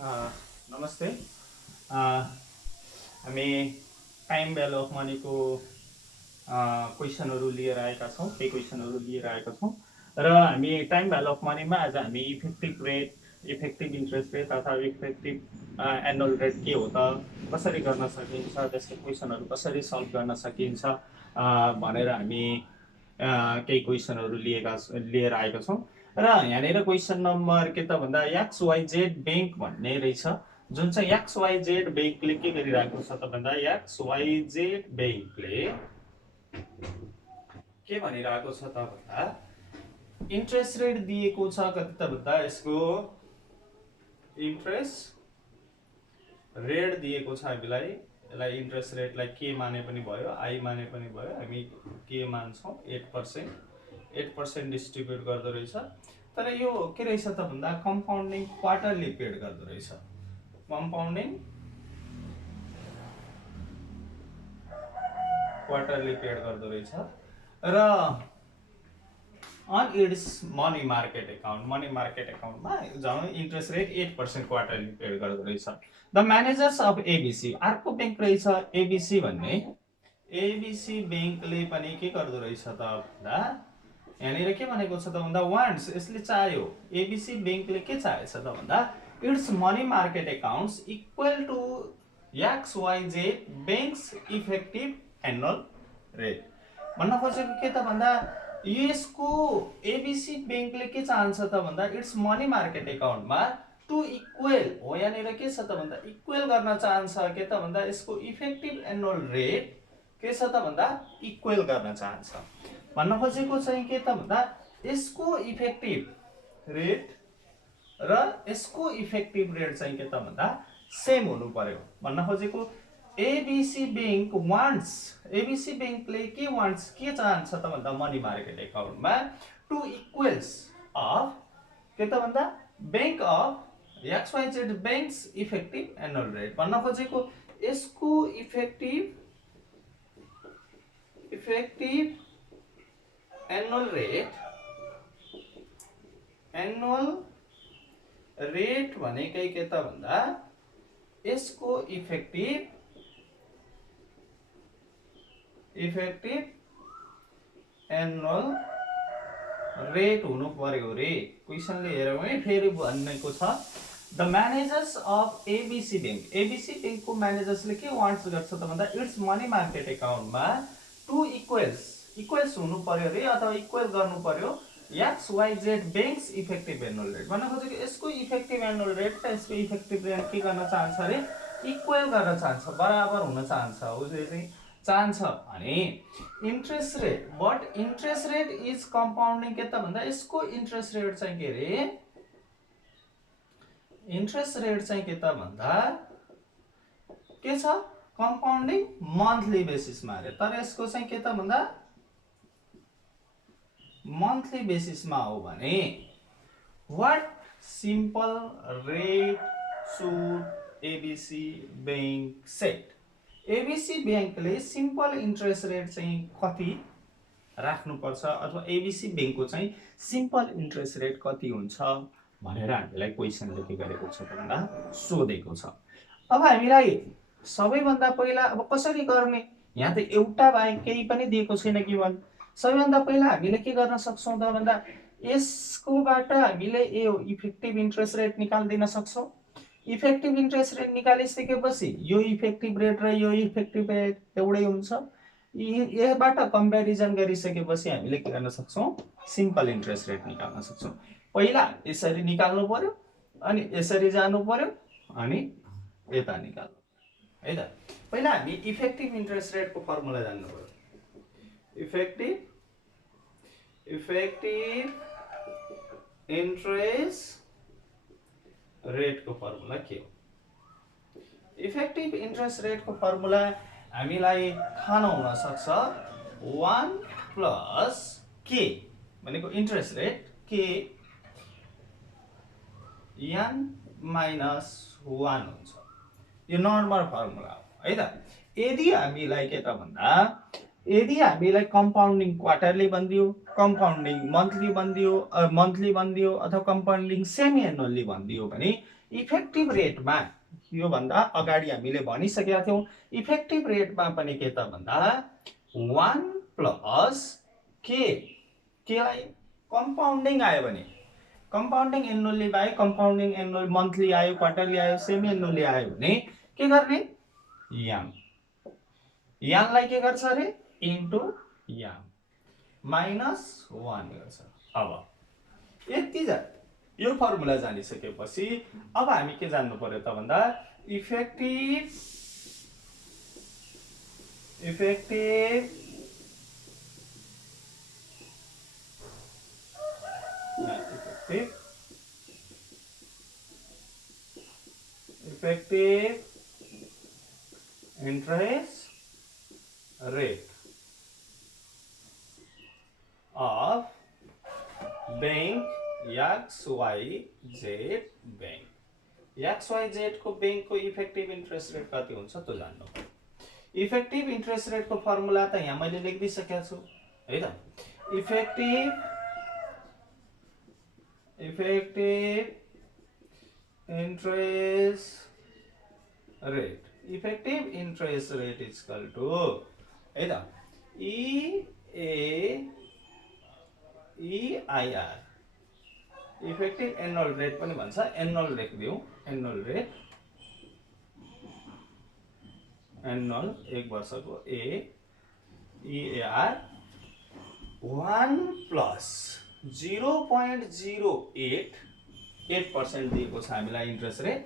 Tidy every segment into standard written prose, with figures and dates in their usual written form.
नमस्ते। हामी time value of मनीको क्वेसनहरू लिएर आएका छौँ, केही क्वेसनहरू लिएर आएका छौँ र हामी टाइम भ्यालु अफ मनीमा आज हामी effective rate, effective interest rate अथवा इफेक्टिभ एनुअल रेट के हो त, कसरी गर्न सकिन्छ, त्यसको क्वेसनहरू कसरी सल्भ गर्न सकिन्छ भनेर हामी केही क्वेसनहरू लिएर आएका छौँ र यहाँनिर क्वेसन नम्बर के त भन्दा XYZ ब्याङ्क भन्ने रहेछ, जुन चाहिँ XYZ ब्याङ्कले के गरिरहेको छ त भन्दा XYZ ब्याङ्कले के भनिरहेको छ त भन्दा इन्ट्रेस्ट रेट दिएको छ कति त भन्दा यसको इन्ट्रेस्ट रेट दिएको छ हामीलाई। यसलाई इन्ट्रेस्ट रेटलाई के माने पनि भयो, आई माने पनि भयो, हामी के मान्छौँ 8% डिस्ट्रिब्युट गर्दो रहेछ। तर यो के रहेछ त भन्दा कम्पाउन्डिङ क्वार्टरली पेड गर्दो रहेछ, कम्पाउन्डिङ क्वार्टरली पेड गर्दो रहेछ र अन इट्स मनी मार्केट एकाउन्टमा जब इन्ट्रेस्ट रेट 8% क्वार्टरली पेड गर्दो रहेछ। द म्यानेजर्स अफ एबिसी, अर्को ब्याङ्क रहेछ एबिसी भन्ने, एबिसी ब्याङ्कले पनि के गर्दो रहेछ त भन्दा यहाँनिर के भनेको छ त भन्दा वान्ट्स, यसले चाह्यो, एबिसी ब्याङ्कले के चाहेछ त भन्दा it's money market accounts equal to XYZ banks effective annual rate. भन्न खोजेको के त भन्दा यसको एबिसी ब्याङ्कले के चाहन्छ त भन्दा इट्स मनी मार्केट एकाउन्टमा टु इक्वल हो, यहाँनिर के छ त भन्दा इक्वल गर्न चाहन्छ के त भन्दा यसको इफेक्टिभ एनुअल रेट के छ त भन्दा इक्वल गर्न चाहन्छ। भन्न खोजेको चाहिँ के त भन्दा यसको इफेक्टिभ रेट र यसको इफेक्टिभ रेट चाहिँ के त भन्दा सेम हुनु पर्यो। भन्न खोजेको एबिसी ब्याङ्क वान्ट्स, एबिसी ब्याङ्कले के वान्ट्स, के चाहन्छ त भन्दा मनी मार्केट एकाउन्टमा टु इक्वल्स अफ के त भन्दा bank of XYZ banks effective annual rate. भन्न खोजेको यसको इफेक्टिभ एनुअल रेट भनेकै के त भन्दा यसको इफेक्टिभ एनुअल रेट हुनु पर्यो रे। क्वेसनले हेरौँ है, फेरि भनेको छ the managers of ABC bank, ABC ब्याङ्कको म्यानेजर्सले के वान्ट्स गर्छ त भन्दा इट्स मनी मार्केट एकाउन्टमा टु इक्वल्स हुनु पर्यो रे अथवा इक्वल गर्नु पर्यो XYZ banks effective annual rate. भन्न खोजेको यसको इफेक्टिभ एनुअल रेट र यसको इफेक्टिभ रेट के गर्न चाहन्छ अरे इक्वल गर्न चाहन्छ, बराबर हुन चाहन्छ। उसले चाहिँ चाहन्छ भने interest rate, but interest rate is compounding के त भन्दा यसको इन्ट्रेस्ट रेट चाहिँ के रे, इन्ट्रेस्ट रेट चाहिँ के त भन्दा के छ कम्पाउन्डिङ मन्थली बेसिसमा अरे, तर यसको चाहिँ के त भन्दा मन्थली बेसिसमा हो भने what simple rate should ABC bank set, ABC ब्याङ्कले सिम्पल इन्ट्रेस्ट रेट चाहिँ कति राख्नुपर्छ अथवा एबिसी ब्याङ्कको चाहिँ सिम्पल इन्ट्रेस्ट रेट कति हुन्छ भनेर हामीलाई क्वेसनले के गरेको छ भन्दा सोधेको छ। अब हामीलाई सबैभन्दा पहिला अब कसरी गर्ने, यहाँ त एउटा बाहेक केही पनि दिएको छैन कि भन्। सबैभन्दा पहिला हामीले के गर्न सक्छौँ त भन्दा यसकोबाट हामीले यो इफेक्टिभ इन्ट्रेस्ट रेट निकाल्दिन सक्छौँ। इफेक्टिभ इन्ट्रेस्ट रेट निकालिसकेपछि यो इफेक्टिभ रेट र यो इफेक्टिभ रेट एउटै हुन्छ। यहीबाट कम्पेरिजन गरिसकेपछि हामीले के गर्न सक्छौँ, सिम्पल इन्ट्रेस्ट रेट निकाल्न सक्छौँ। पहिला यसरी निकाल्नु पर्यो, अनि यसरी जानु पर्यो, अनि यता निकाल्नु है त। पहिला हामी इफेक्टिभ इन्ट्रेस्ट रेटको फर्मुला जान्नु पर्यो। इफेक्टिभ इन्ट्रेस्ट रेटको फर्मुला के हो? इफेक्टिभ इन्ट्रेस्ट रेटको फर्मुला हामीलाई थाहा नहुन सक्छ, 1 प्लस के भनेको इन्ट्रेस्ट रेट के n माइनस 1 हुन्छ। यो नर्मल फर्मुला हो है त। यदि हामीलाई के त भन्दा यदि हामीलाई कम्पाउन्डिङ क्वार्टरली बनिदियो, कम्पाउन्डिङ मन्थली बनिदियो अथवा कम्पाउन्डिङ सेमी एनुअली बनिदियो भने इफेक्टिभ रेटमा यो भन्दा अगाडि हामीले भनिसकेका थियौं इफेक्टिभ रेटमा पनि के त भन्दा 1 प्लस के केलाई कम्पाउन्डिङ आयो भने कम्पाउन्डिङ एनुअली बाहेक कम्पाउन्डिङ एनुअल मन्थली आयो क्वार्टरली आयो सेमी एनुअली आयो भने के गर्ने याम यामलाई के गर्छ अरे इन्टु याम माइनस 1 गर्छ। अब यति यो फर्मुला जानिसकेपछि अब हामी के जान्नु पर्यो त भन्दा effective interest rate of bank XYZ bank XYZ को बैंक को इफेक्टिभ इंटरेस्ट रेट कति हुन्छ त्यो जान्नु पर्यो। इफेक्टिभ इंटरेस्ट रेट को फर्मुला त यहाँ मैले लेखिदिसकेको छु है त। Effective interest rate is equal to है त EIR इफेक्टिभ एनुअल रेट पनि भन्छ एनुअल लेखिदिउँ एनुअल रेट एनुअल एक वर्षको EIR 1 प्लस 0.08% दिएको छ हामीलाई इन्ट्रेस्ट रेट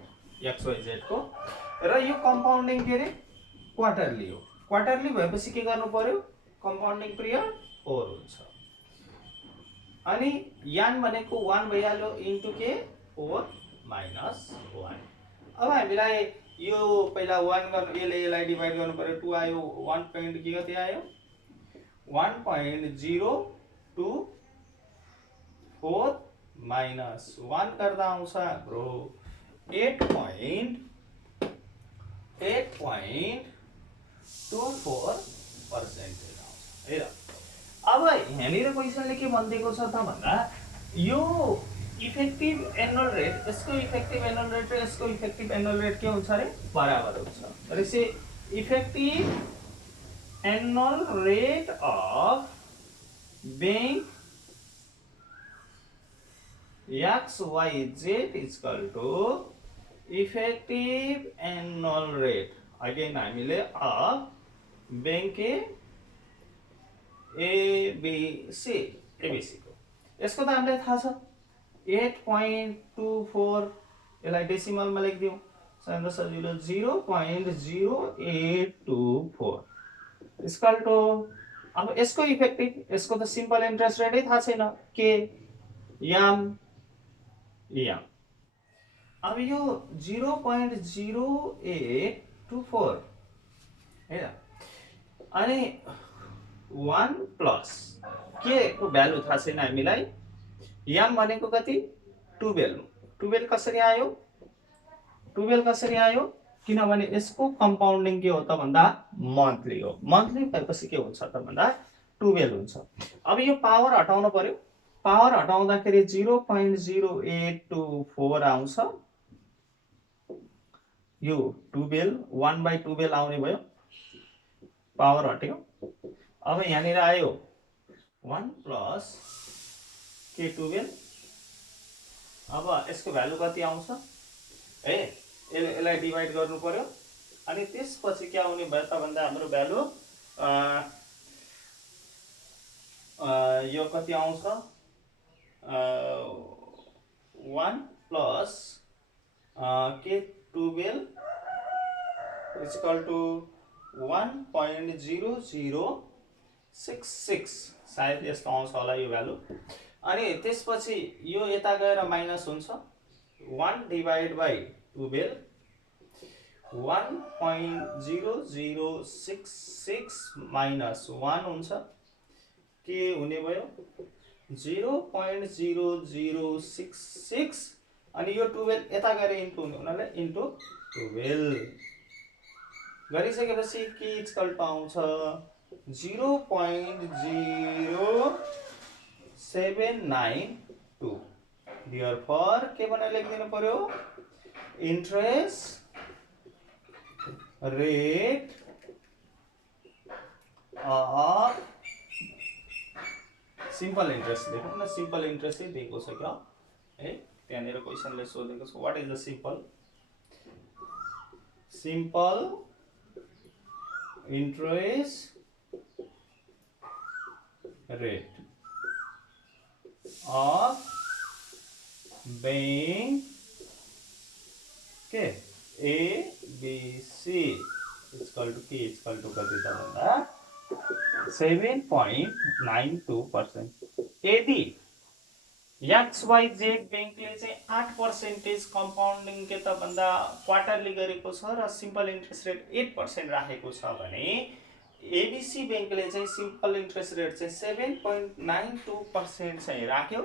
XYZ को र यो कम्पाउन्डिङ के रे क्वार्टरली हो। क्वार्टरली भएपछि के गर्नु पर्यो कम्पाउन्डिङ पिरियड 4 हुन्छ अनि यान भनेको 1 भइहाल्यो इन्टु के 4 माइनस 1। अब हामीलाई यो पहिला 1 गर्नु यसलाई डिभाइड गर्नु पर्यो 2 आयो 1 पॉइंट के कति आयो 1.024 माइनस 1 गर्दा आउँछ हाम्रो 8.24% आउँछ है र। अब यहाँनिर क्वेसनले के भनिदिएको छ त भन्दा यो इफेक्टिभ एनुअल रेट यसको इफेक्टिभ एनुअल रेट र यसको इफेक्टिभ एनुअल रेट के हुन्छ रे बराबर हुन्छ। भनेपछि effective annual rate of bank XYZ is equal to effective annual rate again हामीले अफ बैंक ABC को यसको त हामीलाई थाहा छ 8.24 यसलाई डेसिमलमा लेखिदिउँ सानो सजिलो 0.0824 इक्वल टु अब यसको इफेक्टिभ यसको त सिम्पल इन्ट्रेस्ट रेटै थाहा छैन के याम अब यो 0.0824 है त अनि 1 प्लस के को भ्यालु थाहा छैन हामीलाई याम भनेको कति 12 कसरी आयो किनभने यसको कम्पाउन्डिङ के हो त भन्दा मन्थली हो मन्थली भएपछि के हुन्छ त भन्दा 12 हुन्छ। अब यो पावर हटाउनु पर्यो पावर हटाउँदाखेरि 0.0824 आउँछ यो 12 1/12 आउने भयो पावर हट्यो। अब यहाँनिर आयो 1 प्लस के 12 अब यसको भ्यालु कति आउँछ है यसलाई डिभाइड गर्नु पर्यो अनि त्यसपछि के आउने भयो त भन्दा हाम्रो भ्यालु यो कति आउँछ 1 प्लस के 12 इज इक्वल टु 1.0066 सायद यस्तो आउँछ होला यो भ्यालु अनि त्यसपछि यो यता गएर माइनस हुन्छ 1 डिभाइड बाइ 12 1.0066 माइनस 1 हुन्छ के हुने भयो 0.0066 अनि यो 12 यता गएर इन्टु हुने हुनाले इन्टु 12 गरिसकेपछि के इक्वल टु आउँछ 0.0792 देयरफोर के भनेर लेखिदिनु पर्यो interest rate of simple interest देखो न simple interest ही दिएको छ क्या है त्यहाँनिर क्वेशनले सोधेको छ what is the simple interest rate of bank okay A B C is equal to K is equal to कति त भन्दा 7.92%. यदि XYZ बैंकले चाहिँ 8% कम्पाउन्डिङ के त भन्दा क्वार्टरली गरेको छ र सिम्पल इन्ट्रेस्ट रेट 8% राखेको छ भने एबीसी बैंकले चाहिँ सिम्पल इन्ट्रेस्ट रेट चाहिँ 7.92% चाहिँ राख्यो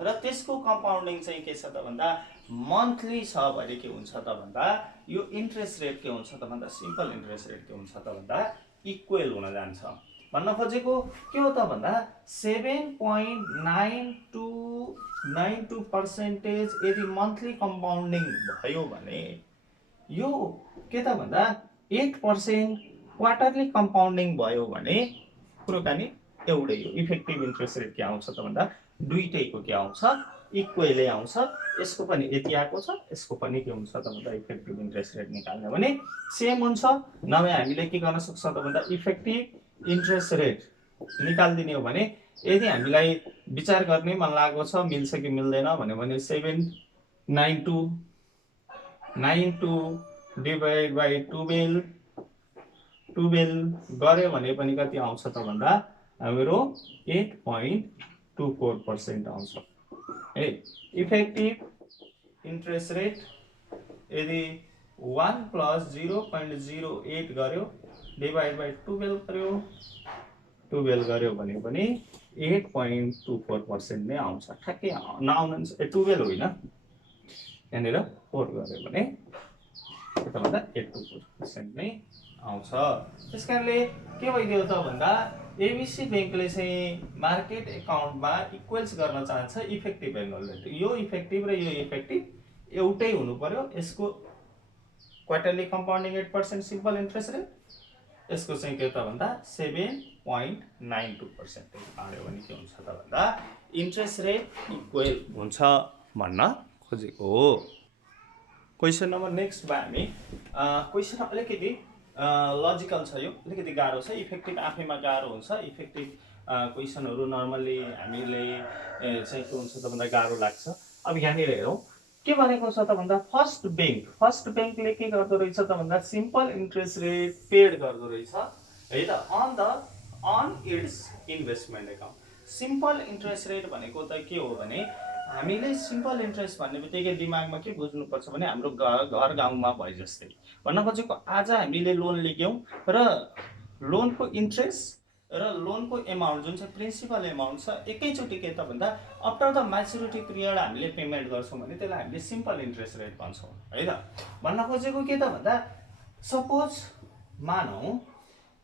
र त्यसको कम्पाउन्डिङ चाहिँ के छ त भन्दा मन्थली छ भने के हुन्छ त भन्दा यो इन्ट्रेस्ट रेट के हुन्छ त भन्दा सिम्पल इन्ट्रेस्ट रेट के हुन्छ त भन्दा इक्वल हुन जान्छ भन्न खोजेको के हो त भन्दा 7.92% यदि मन्थली कम्पाउन्डिङ भयो भने यो के त भन्दा 8% क्वार्टरली कम्पाउन्डिङ भयो भने कुराकानी एउटै हो इफेक्टिभ इन्ट्रेस्ट रेट के आउँछ त भन्दा दुईटैको के आउँछ इक्वलै आउँछ यसको पनि यति आएको छ यसको पनि के हुन्छ त भन्दा इफेक्टिभ इन्ट्रेस्ट रेट निकाल्ने भने सेम हुन्छ नभए हामीले के गर्न सक्छ त भन्दा इफेक्टिभ इन्ट्रेस्ट रेट निकाल्दिने हो भने यदि हामीलाई विचार गर्ने मन लागेको छ मिल्छ कि मिल्दैन भने 792 डिभाइड बाइ 12 गर्यो भने पनि कति आउँछ त भन्दा हाम्रो 8.24% आउँछ है इफेक्टिभ इन्ट्रेस्ट रेट यदि 1 + 0.08 गर्यो डिभाइड बाइ 12 गर्यो भने पनि 8.24% नै आउँछ ठ्याक्कै नआउनु 12 होइन यहाँनिर 4 गर्यो भने के त भन्दा 8.24% नै आउँछ त्यसकारणले के भइदियो त भन्दा एबीसी बैंकले चाहिँ मार्केट एकाउन्टमा इक्वल्स गर्न चाहन्छ इफेक्टिभ एनुअल रेट यो इफेक्टिभ र यो इफेक्टिभ एउटै हुनु पर्यो यसको quarterly compounding 8% simple interest rate यसको चाहिँ के त भन्दा 7.92% आयो भने के हुन्छ त भन्दा इन्ट्रेस्ट रेट इक्वल हुन्छ भन्न खोजेको हो क्वेशन नम्बर नेक्स्ट बा हामी क्वेशन अलिकति लजिकल छ यो अलिकति गाह्रो छ इफेक्टिभ आफैमा गाह्रो हुन्छ इफेक्टिभ क्वेशनहरु नर्मली हामीले चाहिँ के हुन्छ त भन्दा गाह्रो लाग्छ अब यहाँनिर हेरौँ के भनेको छ त भन्दा फर्स्ट बैंकले के गर्दो रहेछ त भन्दा सिम्पल इन्ट्रेस्ट रेट पेड गर्दो रहेछ है त on its investment account simple interest rate भनेको त के हो भने हामीले सिम्पल इन्ट्रेस्ट भन्ने बित्तिकै दिमागमा के बुझ्नुपर्छ भने हाम्रो घर गाउँमा भए जस्तै भन्न खोजेको आज हामीले लोन लियौं र लोनको इन्ट्रेस्ट र लोनको एमाउन्ट जुन चाहिँ प्रिन्सिपल एमाउन्ट छ एकैचोटि के त भन्दा आफ्टर द म्याच्युरिटी पिरियड हामीले पेमेन्ट गर्छौं भने त्यसलाई हामीले सिम्पल इन्ट्रेस्ट रेट भन्छौं है त भन्न खोजेको के त भन्दा सपोज मानौ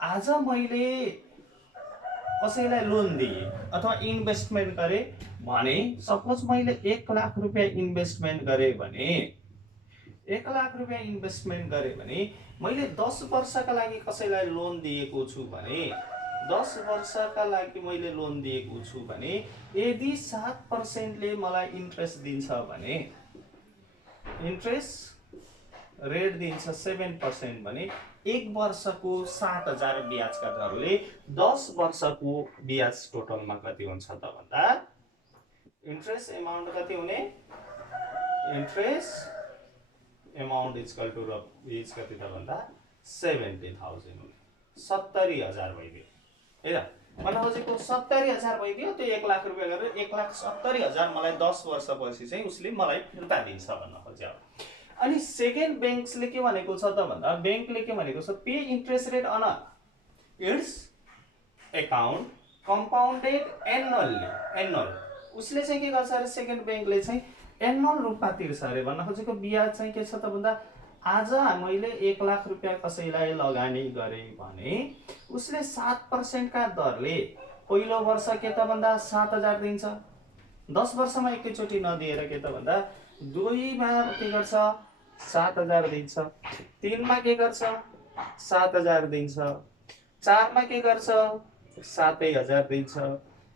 आज मैले कसैलाई लोन दिए अथवा इन्भेस्टमेन्ट गरे भने सपोज मैले 1 लाख रुपैयाँ इन्भेस्टमेन्ट गरे भने 1 लाख रुपैयाँ इन्भेस्टमेन्ट गरे भने मैले 10 वर्षका लागि कसैलाई लोन दिएको छु भने 10 वर्षका लागि मैले लोन दिएको छु भने यदि 7% ले मलाई इन्ट्रेस्ट दिन्छ भने इन्ट्रेस्ट रेट दिन्छ 7% भने 1 वर्षको 7000 ब्याजका दरले 10 वर्षको ब्याज टोटलमा कति हुन्छ त भन्दा इन्ट्रेस्ट एमाउन्ट कति हुने interest amount equal to rupees कति त भन्दा 70,000 हुने 70,000 भइदियो है त भन्न खोजेको 70,000 भइदियो त्यो 1 लाख रुपैयाँ गरेर 1,70,000 मलाई 10 वर्षपछि चाहिँ उसले मलाई फिर्ता दिन्छ भन्न खोज्यो अनि सेकेन्ड बैंक्सले के भनेको छ त भन्दा बैंकले के भनेको छ pay interest rate on its account compounded annual उसले चाहिँ के गर्छ अरे सेकेन्ड बैंकले चाहिँ एनुअल रूपमा तिर्छ अरे भन्न खोजेको ब्याज चाहिँ के छ त भन्दा आज मैले 1 लाख रुपैयाँ कसैलाई लगानी गरे भने उसले 7% का दरले पहिलो वर्ष के त भन्दा 7,000 दिन्छ 10 वर्षमा एकैचोटि नदिएर के त भन्दा दुईमा के गर्छ 7000 दिन्छ, 3 मा के गर्छ 7000 दिन्छ, 4 मा के गर्छ 7000 दिन्छ।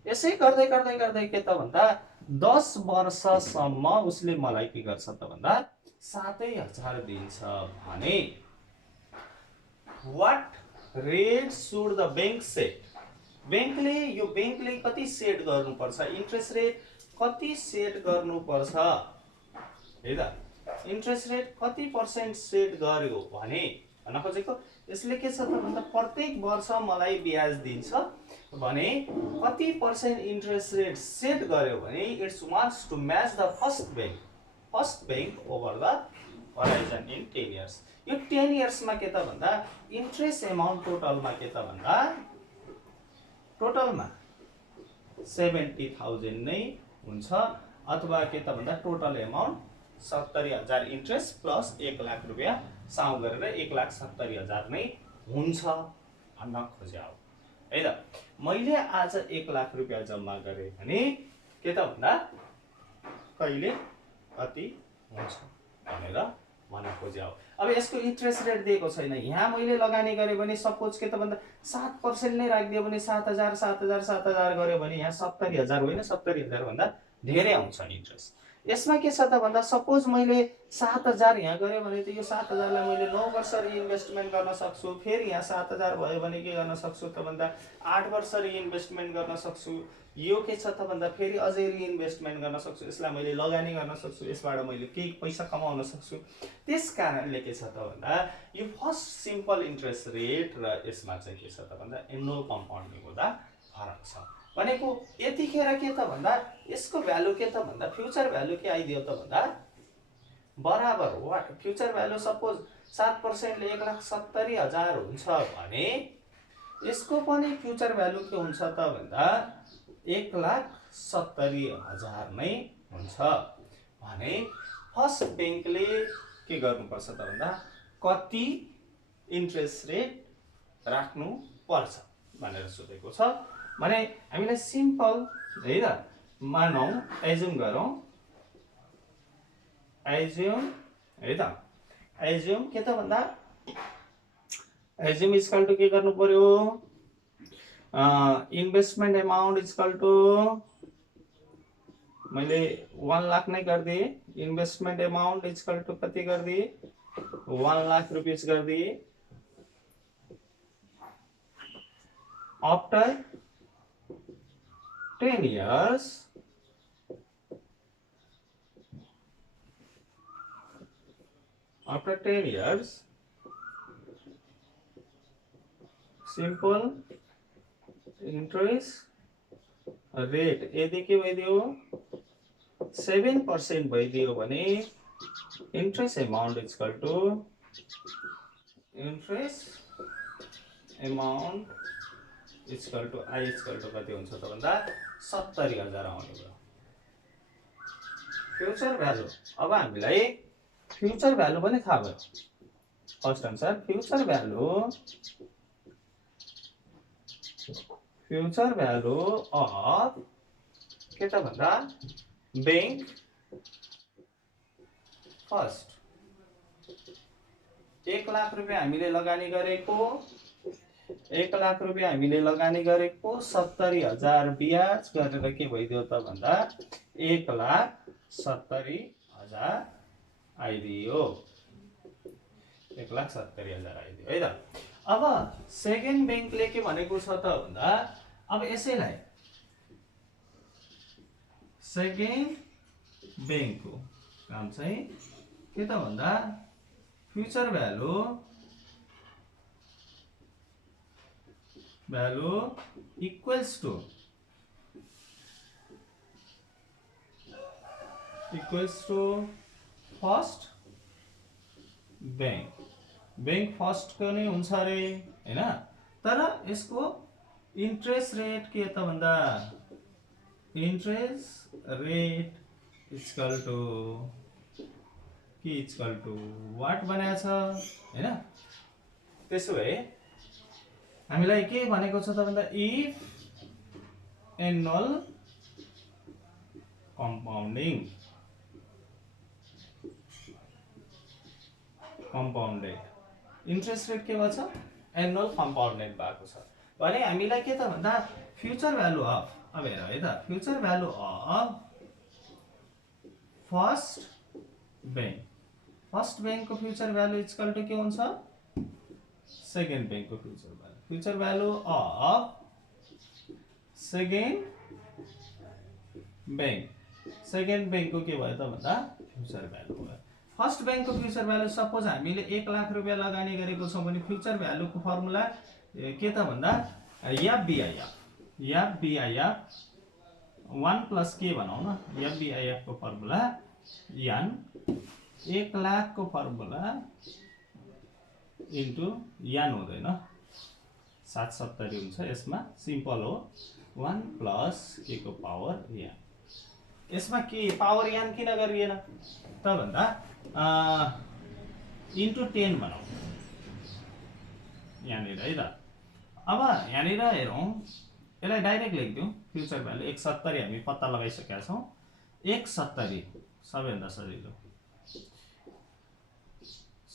यसै गर्दै गर्दै गर्दै के त भन्दा 10 वर्षसम्म उसले मलाई के गर्छ त भन्दा 7000 दिन्छ भने what rate should the bank set? बैंकले कति सेट गर्नुपर्छ, इन्ट्रेस्ट रेट कति सेट गर्नुपर्छ है त, इन्ट्रेस्ट रेट कति % सेट गर्यो भने भन्न खोजेको यसले के छ त भन्दा प्रत्येक वर्ष मलाई ब्याज दिन्छ भने कति % इन्ट्रेस्ट रेट सेट गर्यो भने it's wants to match the first bank over the horizon in 10 years. यो 10 इयर्स मा के त भन्दा इन्ट्रेस्ट एमाउन्ट टोटलमा के त भन्दा टोटलमा 70,000 नै हुन्छ अथवा के त भन्दा total amount 70,000 interest plus 1 lakh रुपैयाँ साउ गरेर 1,70,000 नै हुन्छ भन्न खोज्या हो है त। मैले आज 1 लाख रुपैयाँ जम्मा गरेँ भने के त भन्दा कहिले कति हुन्छ भनेर भन्न खोज्या हो। अब यसको इन्ट्रेस्ट रेट दिएको छैन, यहाँ मैले लगानी गरेँ भने सपोज के त भन्दा 7% नै राखिदियो भने 7,000 7,000 7,000 गर्यो भने यहाँ 70,000 होइन 70,000 भन्दा धेरै आउँछ इन्ट्रेस्ट। यसमा के छ त भन्दा सपोज मैले 7,000 यहाँ गरेँ भने त यो 7,000 लाई मैले 9 वर्ष रिइन्भेस्टमेन्ट गर्न सक्छु, फेरि यहाँ 7,000 भयो भने के गर्न सक्छु त भन्दा 8 वर्ष रिइन्भेस्टमेन्ट गर्न सक्छु, यो के छ त भन्दा फेरि अझै रिइन्भेस्टमेन्ट गर्न सक्छु, यसलाई मैले लगानी गर्न सक्छु, यसबाट मैले केही पैसा कमाउन सक्छु। त्यस कारणले के छ त भन्दा यो फर्स्ट सिम्पल इन्ट्रेस्ट रेट र यसमा चाहिँ के छ त भन्दा एनुअल कम्पाउन्डिङ हुँदा फरक छ भनेको यतिखेर के त भन्दा यसको भ्यालु के त भन्दा फ्युचर भ्यालु के आइदियो त भन्दा बराबर हो। फ्युचर भ्यालु सपोज 7% ले 1,70,000 हुन्छ भने यसको पनि फ्युचर भ्यालु के हुन्छ त भन्दा 1,70,000 नै हुन्छ भने फर्स्ट बैंकले के गर्नुपर्छ त भन्दा कति इन्ट्रेस्ट रेट राख्नु पर्छ भनेर सोधेको छ भने हामीलाई सिम्पल है त मानौ एज्युम गरौँ, एज्युम है त एज्युम के त भन्दा एज्युम इक्वल टु के गर्नु पर्यो इन्भेस्टमेन्ट एमाउन्ट इक्वल टु मैले 1 लाख नै गरिदिए, इन्भेस्टमेन्ट एमाउन्ट इक्वल टु कति गरिदिए 1 लाख रुपीस गरिदिए। After 10 years simple interest rate यदि के भइदियो 7% भइदियो भने interest amount equal to interest amount equal to I equal to कति हुन्छ त भन्दा 70,000 आउने भयो फ्युचर भ्यालु। अब हामीलाई फ्युचर भ्यालु पनि थाहा भयो। First answer future value of के त भन्दा बैंक फर्स्ट 1 लाख रुपैयाँ हामीले लगानी गरेको 1 लाख रुपैयाँ हामीले लगानी गरेको 70,000 ब्याज गरेर के भइदियो त भन्दा 1,70,000 आइदियो 1,70,000 आइदियो है त। अब सेकेन्ड बैंकले के भनेको छ त भन्दा अब यसैलाई सेकेन्ड बैंकको काम चाहिँ के त भन्दा future value equals to first bank फर्स्टको नै हुन्छ अरे हैन, तर यसको इन्ट्रेस्ट रेट के त भन्दा interest rate equal to what बनाएको छ हैन। त्यसो भए हामीलाई के भनेको छ त भन्दा if annual compounding compounded interest rate के भन्छ एनुअल कम्पाउन्डेड भएको छ भने हामीलाई के त भन्दा फ्युचर भ्यालु अफ अब हेर है त फ्युचर भ्यालु अफ फर्स्ट बैंकको फ्युचर भ्यालु इक्वल टु के हुन्छ सेकेन्ड बैंकको फ्युचर भ्यालु अफ सेकेन्ड बैंकको के भयो त भन्दा फ्युचर भ्यालु भयो फर्स्ट बैंकको फ्युचर भ्यालु सपोज हामीले 1 लाख रुपैयाँ लगानी गरेको छौं भने फ्युचर भ्यालुको फर्मुला के त भन्दा FBIF 1 प्लस के भनौं न FBIF को फर्मुला n 1 लाख को फर्मुला इन्टु n हुँदैन 770 हुन्छ यसमा सिम्पल हो 1 प्लस के को पावर n यसमा के पावर n किन गरिएन त भन्दा इन्टु 10 भनौं यहाँनिर है त अब यहाँनिर हेरौं यसलाई डाइरेक्ट लेख्दियौ फ्युचर भ्यालु 170 हामी पत्ता लगाइसकेका छौं 170 सबैभन्दा सजिलो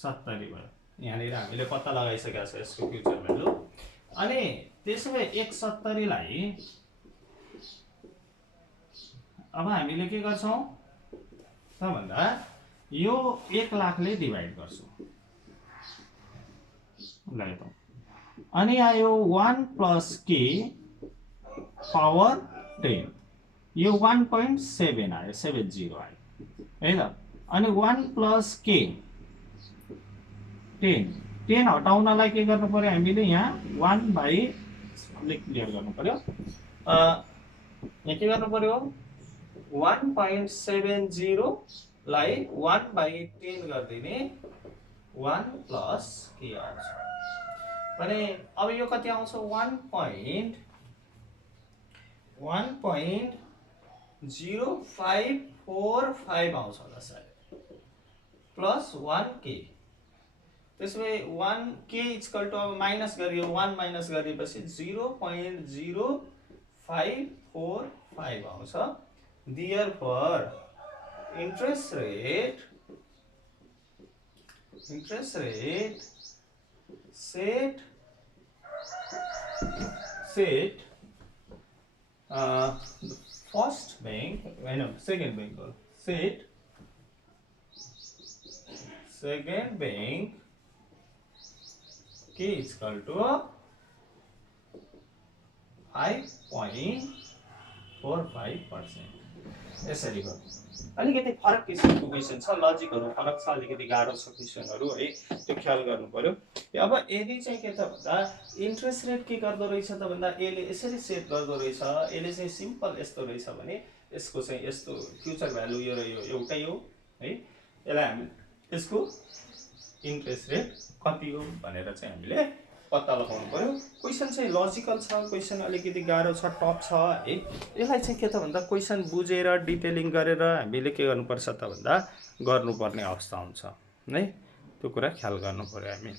70 भयो यहाँनिर हामीले पत्ता लगाइसकेका छौं यसको फ्युचर भ्यालु अनि त्यसैले 170 लाई अब हामीले के गर्छौं त भन्दा यो 1 लाखले डिभाइड गर्छौं ल हेरौं अनि आयो 1 प्लस के पावर 10 यो 1.7 आयो 70 आयो है त अनि 1 प्लस के 10 हटाउनलाई के गर्नु पर्यो हामीले यहाँ 1 बाइ क्लियर गर्नु पर्यो यहाँ के गर्नु पर्यो 1.70 लाई 1 बाइ 10 गर्दिने 1 प्लस के आउँछ भने अब यो कति आउँछ 1.0545 आउँछ होला सायद प्लस 1k त्यसैले 1k इक्वल टु अब माइनस गरियो 1 माइनस गरेपछि 0.0545 आउँछ therefore interest rate set first bank second bank set second bank k is equal to 5.45% यसरी गर्नु अलिकति फरक किसिमको क्वेशन छ लजिकहरु फरक छ अलिकति गाह्रो छ क्वेशनहरु है त्यो ख्याल गर्नु पर्यो अब यदि चाहिँ के त भन्दा इन्ट्रेस्ट रेट के गर्दो रहेछ त भन्दा एले यसरी सेट गर्दो रहेछ एले चाहिँ सिम्पल यस्तो रहेछ भने यसको चाहिँ यस्तो फ्युचर भ्यालु यो र यो एउटै हो है यसलाई हामी यसको इन्ट्रेस्ट रेट कति हो भनेर चाहिँ हामीले पत्ता लगाउनु पर्यो क्वेशन चाहिँ लजिकल छ क्वेशन अलिकति गाह्रो छ टफ छ है यसलाई चाहिँ के त भन्दा क्वेशन बुझेर डिटेलिङ गरेर हामीले के गर्नुपर्छ त भन्दा गर्नुपर्ने अवस्था हुन्छ है त्यो कुरा ख्याल गर्नु पर्यो हामीले